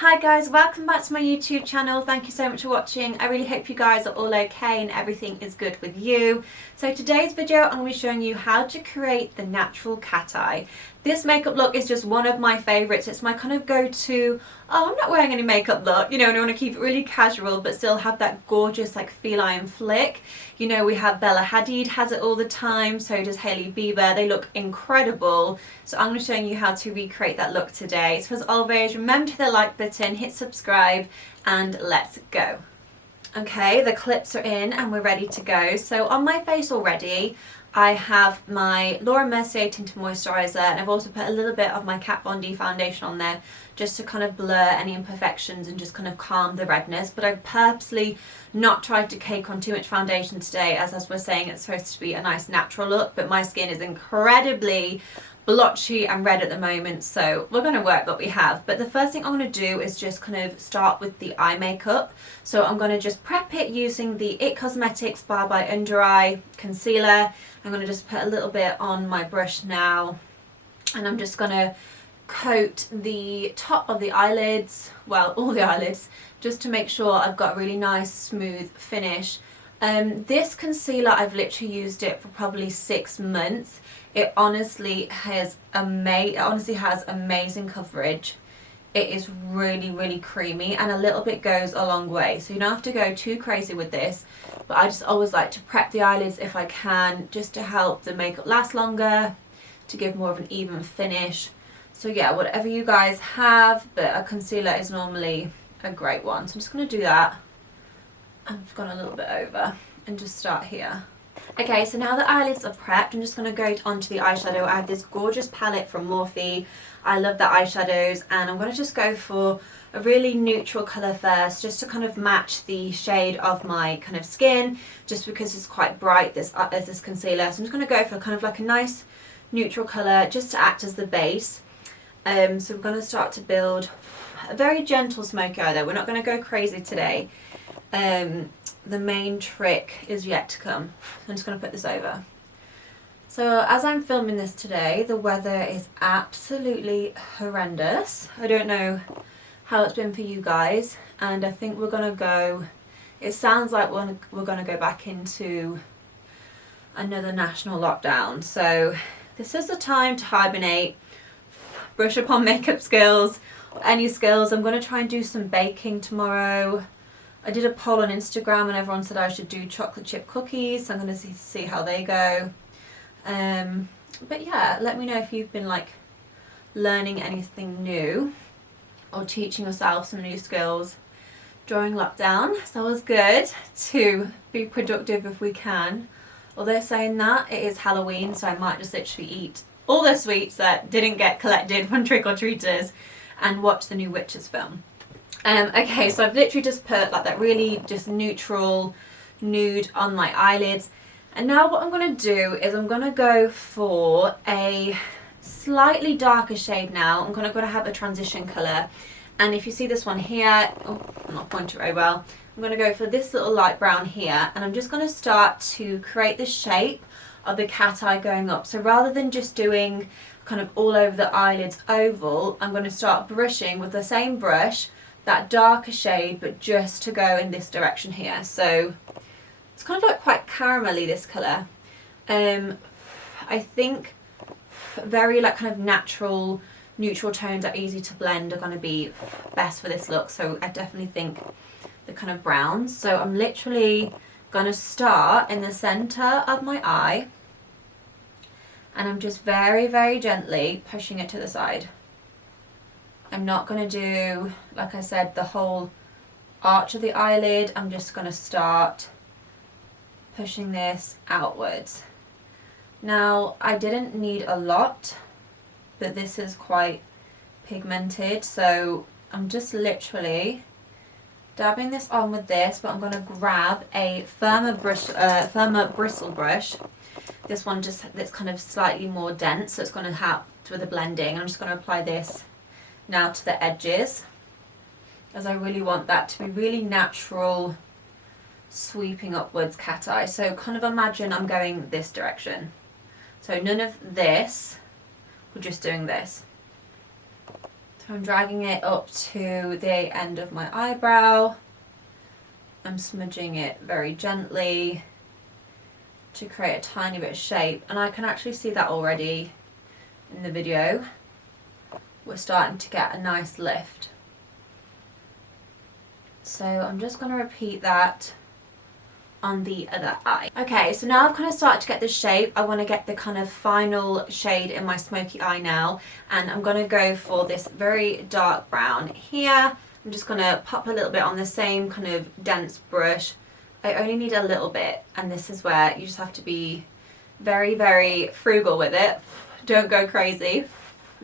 Hi guys, welcome back to my YouTube channel. Thank you so much for watching. I really hope you guys are all okay and everything is good with you. So today's video I'm going to be showing you how to create the natural cat eye. This makeup look is just one of my favourites. It's my kind of go-to, oh I'm not wearing any makeup look, you know, and I want to keep it really casual but still have that gorgeous like feline flick. You know, we have Bella Hadid has it all the time, so does Hailey Beiber. They look incredible. So I'm going to show you how to recreate that look today. So as always, remember to hit the like button, hit subscribe, and let's go. Okay, the clips are in and we're ready to go. So on my face already, I have my Laura Mercier Tinted Moisturiser, and I've also put a little bit of my Kat Von D foundation on there just to kind of blur any imperfections and just kind of calm the redness. But I've purposely not tried to cake on too much foundation today, as we're saying it's supposed to be a nice natural look, but my skin is incredibly blotchy and red at the moment, so we're going to work what we have. But the first thing I'm going to do is just kind of start with the eye makeup. So I'm going to just prep it using the It Cosmetics Bar by Under Eye concealer. I'm going to just put a little bit on my brush now, and I'm just going to coat the top of the eyelids, well all the eyelids, just to make sure I've got a really nice smooth finish. This concealer, I've literally used it for probably 6 months. It honestly has amazing coverage. It is really creamy, and a little bit goes a long way. So you don't have to go too crazy with this, but I just always like to prep the eyelids if I can, just to help the makeup last longer, to give more of an even finish. So yeah, whatever you guys have, but a concealer is normally a great one. So I'm just going to do that. I've gone a little bit over and just start here. Okay, so now the eyelids are prepped, I'm just going to go onto the eyeshadow. I have this gorgeous palette from Morphe. I love the eyeshadows, and I'm going to just go for a really neutral colour first, just to kind of match the shade of my kind of skin, just because it's quite bright, this concealer. So I'm just going to go for kind of like a nice neutral colour, just to act as the base. So we're going to start to build a very gentle smoky eye though. We're not going to go crazy today. The main trick is yet to come. I'm just going to put this over. So as I'm filming this today, the weather is absolutely horrendous. I don't know how it's been for you guys, and I think we're going to go, it sounds like we're going to go back into another national lockdown. So this is the time to hibernate, brush up on makeup skills, any skills. I'm going to try and do some baking tomorrow. I did a poll on Instagram and everyone said I should do chocolate chip cookies, so I'm going to see how they go. But yeah, let me know if you've been like learning anything new or teaching yourself some new skills during lockdown. It's always good to be productive if we can. Although saying that, it is Halloween, so I might just literally eat all the sweets that didn't get collected from trick-or-treaters and watch the new Witches film. Okay, so I've literally just put like that really just neutral nude on my eyelids, and now what I'm going to do is I'm going to go for a slightly darker shade now. I'm going to have a transition colour, and if you see this one here, oh, I'm not pointing very well, I'm going to go for this little light brown here, and I'm just going to start to create the shape of the cat eye going up. So rather than just doing kind of all over the eyelids oval, I'm going to start brushing with the same brush that darker shade, but just to go in this direction here. So it's kind of like quite caramelly, this colour. I think very like kind of natural neutral tones that are easy to blend are going to be best for this look. So I definitely think the kind of browns. So I'm literally going to start in the centre of my eye, and I'm just very gently pushing it to the side. I'm not going to do, like I said, the whole arch of the eyelid. I'm just going to start pushing this outwards. Now, I didn't need a lot, but this is quite pigmented, so I'm just literally dabbing this on with this, but I'm going to grab a firmer bristle brush. This one that's kind of slightly more dense, so it's going to help with the blending. I'm just going to apply this now to the edges, as I really want that to be really natural, sweeping upwards cat eye. So kind of imagine I'm going this direction. So none of this, we're just doing this. So I'm dragging it up to the end of my eyebrow. I'm smudging it very gently to create a tiny bit of shape, and I can actually see that already in the video. We're starting to get a nice lift. So I'm just going to repeat that on the other eye. Okay, so now I've kind of started to get the shape. I want to get the kind of final shade in my smoky eye now, and I'm going to go for this very dark brown here. I'm just going to pop a little bit on the same kind of dense brush. I only need a little bit, and this is where you just have to be very, very frugal with it. Don't go crazy.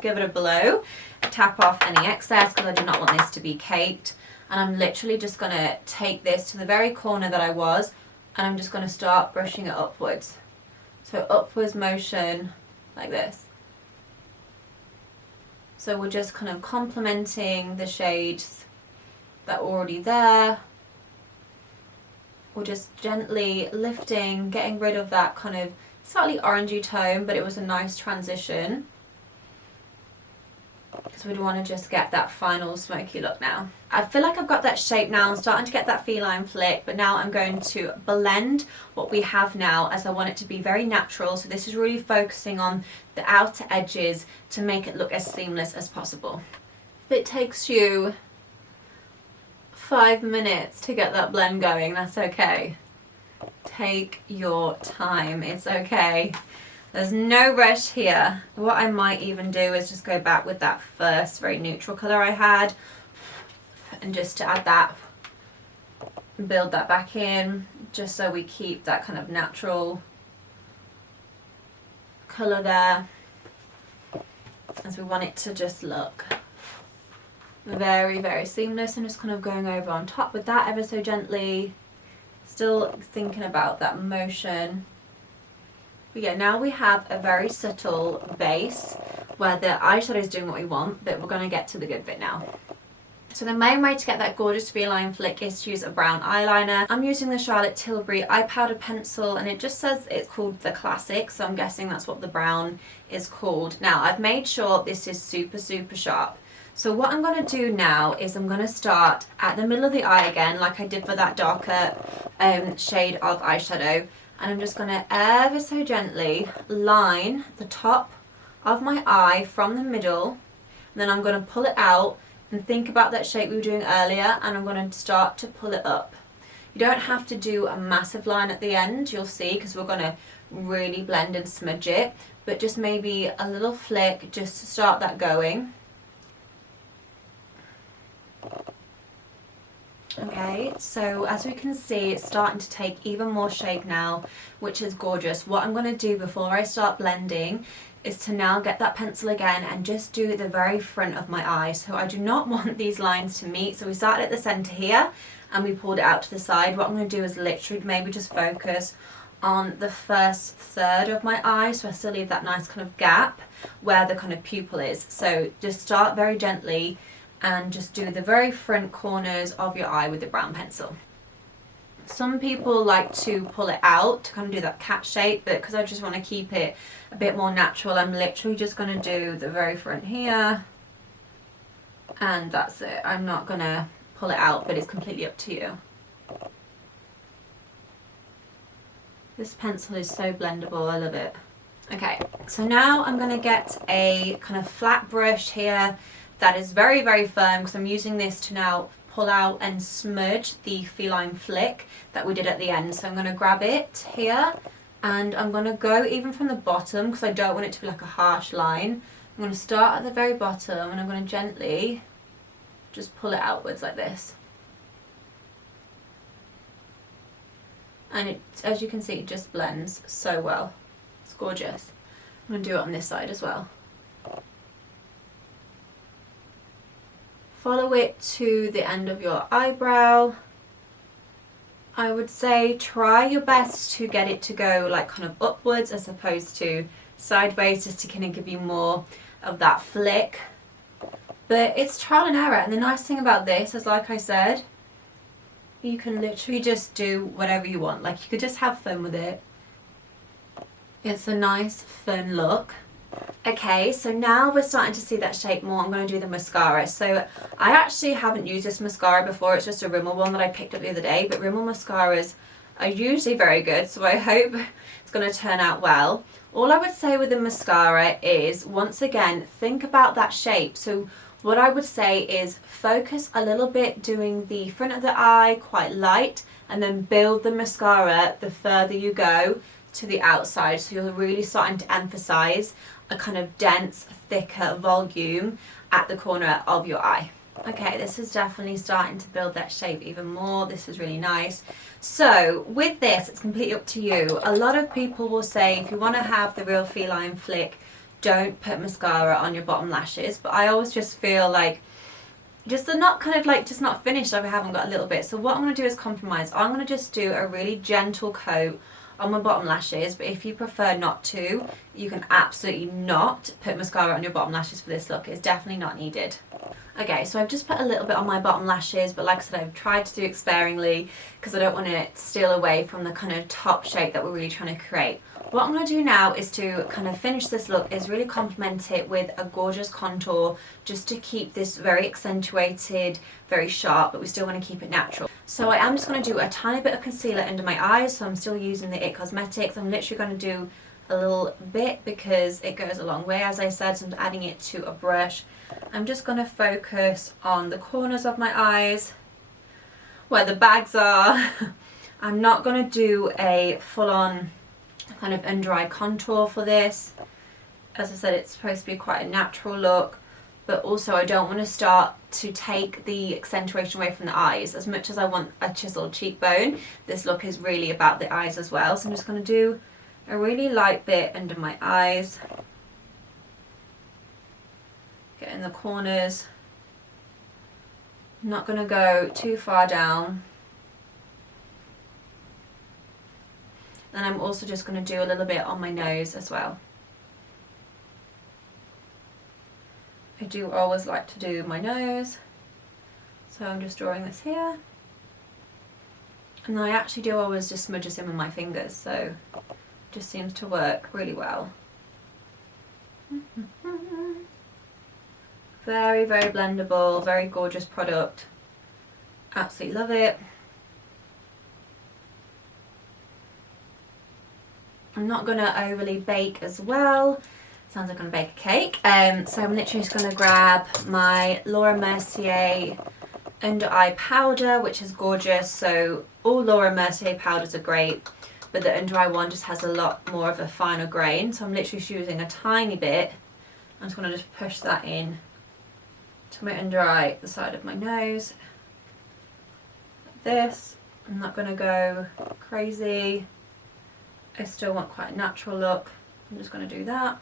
Give it a blow. Tap off any excess because I do not want this to be caked. And I'm literally just going to take this to the very corner that I was, and I'm just going to start brushing it upwards. So upwards motion like this. So we're just kind of complementing the shades that are already there. We're just gently lifting, getting rid of that kind of slightly orangey tone, but it was a nice transition because we want to just get that final smoky look now. I feel like I've got that shape now. I'm starting to get that feline flick, but now I'm going to blend what we have now as I want it to be very natural. So this is really focusing on the outer edges to make it look as seamless as possible. If it takes you 5 minutes to get that blend going, that's okay. Take your time, it's okay. There's no rush here. What I might even do is just go back with that first very neutral colour I had, and just to add that, build that back in, just so we keep that kind of natural colour there, as we want it to just look very, very seamless. And just kind of going over on top with that ever so gently, still thinking about that motion. But yeah, now we have a very subtle base where the eyeshadow is doing what we want, but we're going to get to the good bit now. So the main way to get that gorgeous feline flick is to use a brown eyeliner. I'm using the Charlotte Tilbury eye powder pencil, and it just says it's called the Classic, so I'm guessing that's what the brown is called. Now I've made sure this is super, super sharp. So what I'm going to do now is I'm going to start at the middle of the eye again, like I did for that darker shade of eyeshadow. And I'm just going to ever so gently line the top of my eye from the middle. And then I'm going to pull it out and think about that shape we were doing earlier, and I'm going to start to pull it up. You don't have to do a massive line at the end, you'll see, because we're going to really blend and smudge it. But just maybe a little flick just to start that going. Okay, so as we can see, it's starting to take even more shape now, which is gorgeous. What I'm going to do before I start blending is to now get that pencil again and just do the very front of my eye. So I do not want these lines to meet. So we started at the center here and we pulled it out to the side. What I'm going to do is literally maybe just focus on the first third of my eye, so I still leave that nice kind of gap where the kind of pupil is. So just start very gently and just do the very front corners of your eye with the brown pencil. Some people like to pull it out to kind of do that cat shape, but because I just want to keep it a bit more natural, I'm literally just going to do the very front here, and that's it. I'm not going to pull it out, but it's completely up to you. This pencil is so blendable, I love it. Okay, so now I'm going to get a kind of flat brush here that is very, very firm, because I'm using this to now pull out and smudge the feline flick that we did at the end. So I'm going to grab it here and I'm going to go even from the bottom, because I don't want it to be like a harsh line. I'm going to start at the very bottom and I'm going to gently just pull it outwards like this. And it, as you can see, it just blends so well. It's gorgeous. I'm going to do it on this side as well. Follow it to the end of your eyebrow. I would say try your best to get it to go like kind of upwards as opposed to sideways, just to kind of give you more of that flick. But it's trial and error, and the nice thing about this is, like I said, you can literally just do whatever you want. Like, you could just have fun with it. It's a nice, fun look. Okay, so now we're starting to see that shape more. I'm going to do the mascara. So I actually haven't used this mascara before. It's just a Rimmel one that I picked up the other day. But Rimmel mascaras are usually very good, so I hope it's going to turn out well. All I would say with the mascara is, once again, think about that shape. So what I would say is focus a little bit doing the front of the eye quite light, and then build the mascara the further you go to the outside. So you're really starting to emphasize a kind of dense, thicker volume at the corner of your eye. Okay, this is definitely starting to build that shape even more. This is really nice. So with this, it's completely up to you. A lot of people will say if you want to have the real feline flick, don't put mascara on your bottom lashes. But I always just feel like they're not kind of like just not finished if I haven't got a little bit. So what I'm going to do is compromise. I'm going to just do a really gentle coat on my bottom lashes, but if you prefer not to, you can absolutely not put mascara on your bottom lashes for this look. It's definitely not needed. Okay, so I've just put a little bit on my bottom lashes, but like I said, I've tried to do it sparingly because I don't want to steal away from the kind of top shape that we're really trying to create. What I'm going to do now is to kind of finish this look is really complement it with a gorgeous contour, just to keep this very accentuated, very sharp, but we still want to keep it natural. So I am just going to do a tiny bit of concealer under my eyes, so I'm still using the It Cosmetics. I'm literally going to do a little bit because it goes a long way, as I said, so I'm adding it to a brush. I'm just going to focus on the corners of my eyes, where the bags are. I'm not going to do a full-on kind of under eye contour for this. As I said, it's supposed to be quite a natural look, but also I don't want to start to take the accentuation away from the eyes. As much as I want a chiseled cheekbone, this look is really about the eyes as well. So I'm just going to do a really light bit under my eyes, get in the corners. I'm not going to go too far down. Then I'm also just going to do a little bit on my nose as well. I do always like to do my nose, so I'm just drawing this here. And then I actually do always just smudge this in with my fingers, so it just seems to work really well. Very, very blendable, very gorgeous product. Absolutely love it. I'm not going to overly bake as well. Sounds like I'm going to bake a cake. So I'm literally just going to grab my Laura Mercier under eye powder, which is gorgeous. So all Laura Mercier powders are great, but the under eye one just has a lot more of a finer grain. So I'm literally just using a tiny bit. I'm just going to just push that in to my under eye, the side of my nose. Like this. I'm not going to go crazy. I still want quite a natural look. I'm just going to do that.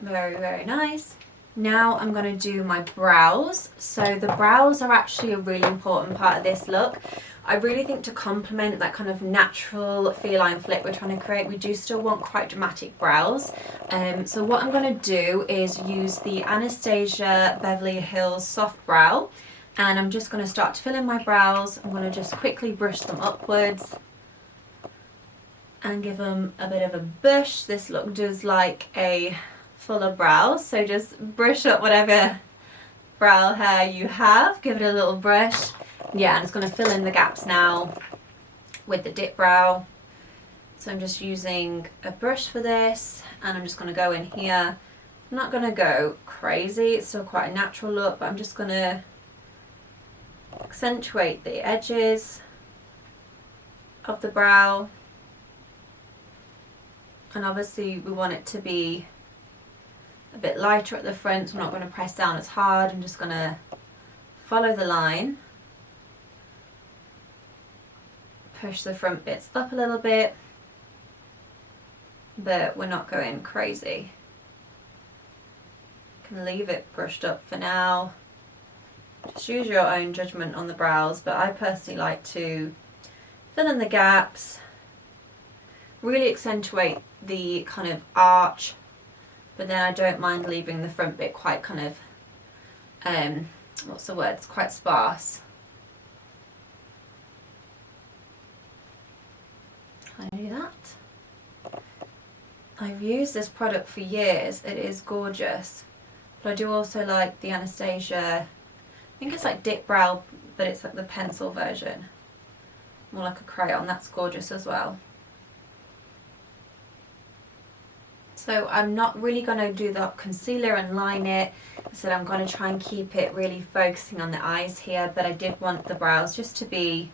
Very, very nice. Now I'm going to do my brows. So the brows are actually a really important part of this look. I really think to complement that kind of natural feline flick we're trying to create, we do still want quite dramatic brows. So what I'm going to do is use the Anastasia Beverly Hills Soft Brow. And I'm just going to start to fill in my brows. I'm going to just quickly brush them upwards and give them a bit of a bush. This look does like a fuller brow, so just brush up whatever brow hair you have, give it a little brush. Yeah, I'm just going to fill in the gaps now with the dip brow. So I'm just using a brush for this, and I'm just going to go in here. I'm not going to go crazy, it's still quite a natural look, but I'm just going to accentuate the edges of the brow. And obviously we want it to be a bit lighter at the front, so I'm not going to press down as hard. I'm just going to follow the line, push the front bits up a little bit, but we're not going crazy. You can leave it brushed up for now. Just use your own judgment on the brows, but I personally like to fill in the gaps, really accentuate the kind of arch, but then I don't mind leaving the front bit quite kind of, what's the word, it's quite sparse. Can I do that? I've used this product for years. It is gorgeous. But I do also like the Anastasia, I think it's like Dip Brow, but it's like the pencil version. More like a crayon. That's gorgeous as well. So I'm not really going to do the concealer and line it. I said I'm going to try and keep it really focusing on the eyes here, but I did want the brows just to be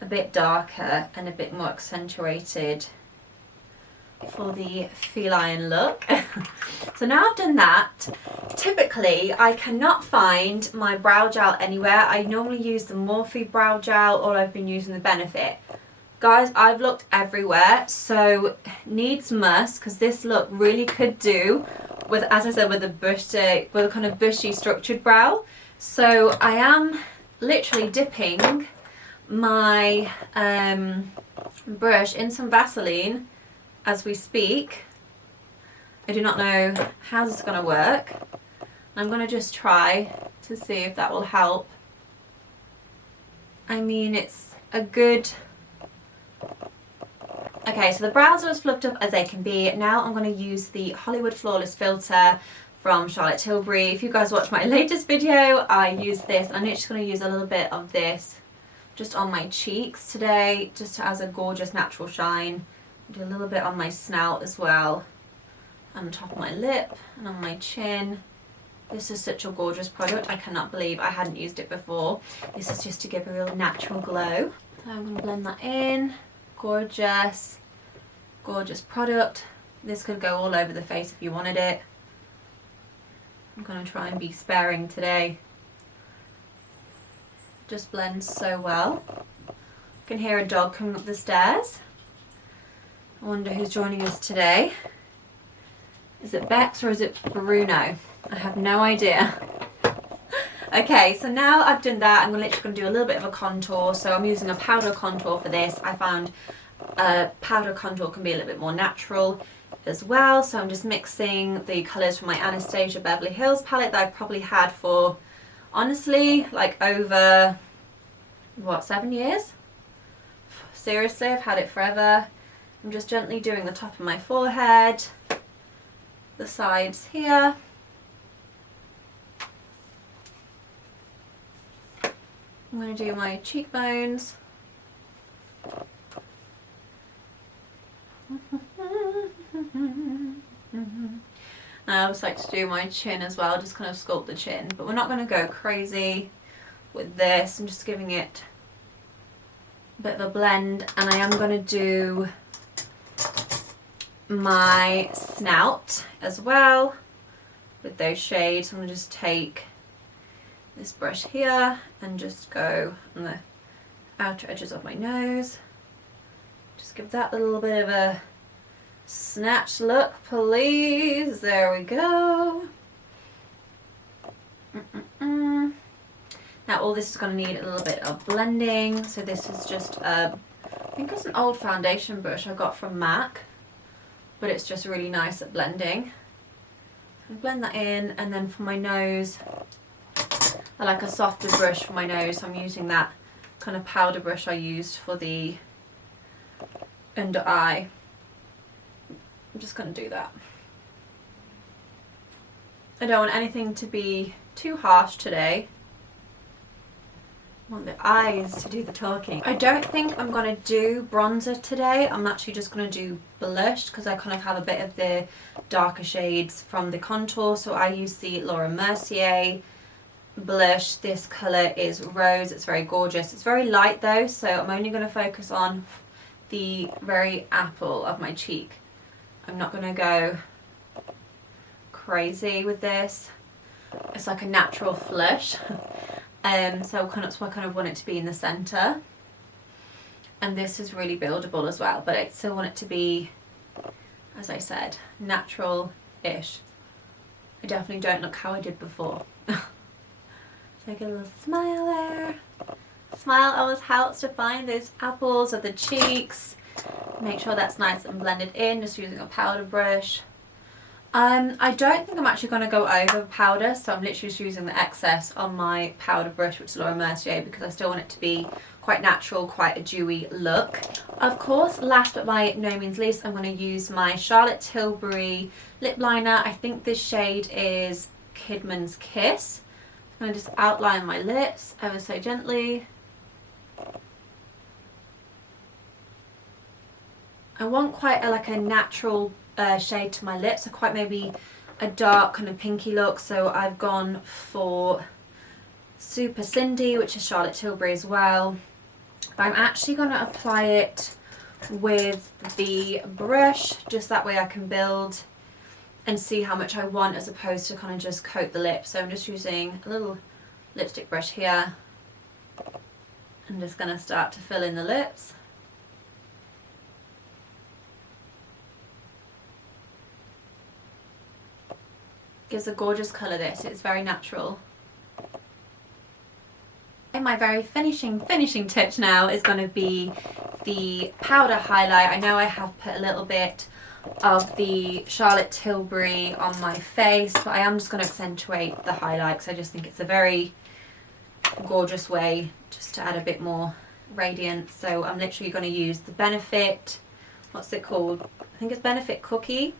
a bit darker and a bit more accentuated for the feline look. So now I've done that, typically I cannot find my brow gel anywhere. I normally use the Morphe brow gel, or I've been using the Benefit. Guys, I've looked everywhere, so needs must, because this look really could do with, as I said, with a kind of bushy structured brow. So I am literally dipping my brush in some Vaseline as we speak. I do not know how this is going to work. I'm going to just try to see if that will help. I mean, it's a good... Okay, so the brows are as fluffed up as they can be. Now I'm going to use the Hollywood Flawless filter from Charlotte Tilbury. If you guys watch my latest video, I use this. I'm just going to use a little bit of this just on my cheeks today, just as a gorgeous natural shine. Do a little bit on my snout as well, on the top of my lip and on my chin. This is such a gorgeous product. I cannot believe I hadn't used it before. This is just to give a real natural glow. So I'm going to blend that in. Gorgeous, gorgeous product. This could go all over the face if you wanted it. I'm going to try and be sparing today. Just blends so well. You can hear a dog coming up the stairs. I wonder who's joining us today. Is it Bex or is it Bruno? I have no idea. Okay, so now I've done that, I'm literally going to do a little bit of a contour. So I'm using a powder contour for this. I found powder contour can be a little bit more natural as well. So I'm just mixing the colours from my Anastasia Beverly Hills palette that I've probably had for, honestly, like over, what, 7 years? Seriously, I've had it forever. I'm just gently doing the top of my forehead, the sides here. I'm going to do my cheekbones. I always like to do my chin as well, just kind of sculpt the chin. But we're not going to go crazy with this. I'm just giving it a bit of a blend. And I am going to do my snout as well with those shades. I'm going to just take this brush here and just go on the outer edges of my nose. Just give that a little bit of a snatch look, please. There we go. Now all this is going to need a little bit of blending. So this is just I think it's an old foundation brush I got from MAC, but it's just really nice at blending. So blend that in, and then for my nose, I like a softer brush for my nose. So I'm using that kind of powder brush I used for the under eye. I'm just going to do that. I don't want anything to be too harsh today. I want the eyes to do the talking. I don't think I'm going to do bronzer today. I'm actually just going to do blush because I kind of have a bit of the darker shades from the contour. So I use the Laura Mercier blush. This colour is Rose. It's very gorgeous. It's very light though, so I'm only going to focus on the very apple of my cheek. I'm not going to go crazy with this. It's like a natural flush. So I kind of want it to be in the centre. And this is really buildable as well, but I still want it to be, as I said, natural-ish. I definitely don't look how I did before. Take a little smile there. Smile always helps to find those apples of the cheeks. Make sure that's nice and blended in, just using a powder brush. I don't think I'm actually going to go over powder, so I'm literally just using the excess on my powder brush, which is Laura Mercier, because I still want it to be quite natural, quite a dewy look. Of course, last but by no means least, I'm going to use my Charlotte Tilbury lip liner. I think this shade is Kidman's Kiss. I'm going to just outline my lips ever so gently. I want quite like a natural shade to my lips, so quite maybe a dark kind of pinky look, so I've gone for Super Cindy, which is Charlotte Tilbury as well. But I'm actually going to apply it with the brush, just that way I can build and see how much I want, as opposed to kind of just coat the lips. So I'm just using a little lipstick brush here. I'm just going to start to fill in the lips. Gives a gorgeous colour this, it's very natural. And my very finishing touch now is going to be the powder highlight. I know I have put a little bit of the Charlotte Tilbury on my face, but I am just going to accentuate the highlights. I just think it's a very gorgeous way just to add a bit more radiance. So I'm literally going to use the Benefit, what's it called? I think it's Benefit Cookie.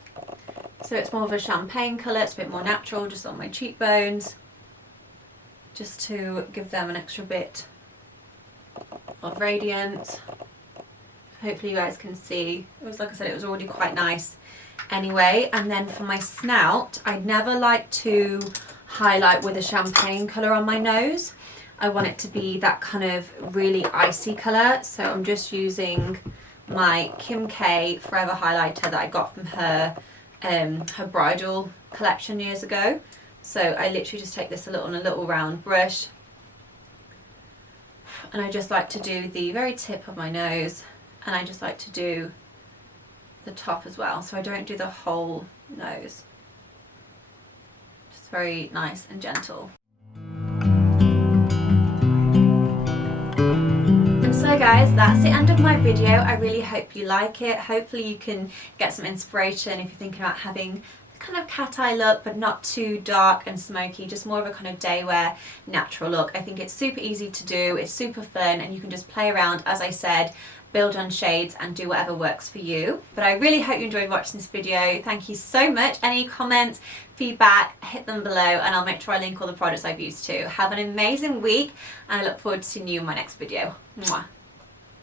So it's more of a champagne colour, it's a bit more natural, just on my cheekbones, just to give them an extra bit of radiance. Hopefully you guys can see. It was, like I said, it was already quite nice anyway. And then for my snout, I never like to highlight with a champagne colour on my nose. I want it to be that kind of really icy colour, so I'm just using my Kim K Forever highlighter that I got from her bridal collection years ago. So I literally just take this on a little round brush, and I just like to do the very tip of my nose, and I just like to do the top as well, so I don't do the whole nose. Just very nice and gentle. So guys, that's the end of my video. I really hope you like it. Hopefully you can get some inspiration if you're thinking about having kind of cat eye look, but not too dark and smoky, just more of a kind of day wear natural look. I think it's super easy to do, it's super fun, and you can just play around, as I said, build on shades and do whatever works for you. But I really hope you enjoyed watching this video. Thank you so much. Any comments, feedback, hit them below, and I'll make sure I link all the products I've used too. Have an amazing week, and I look forward to seeing you in my next video. Mwah.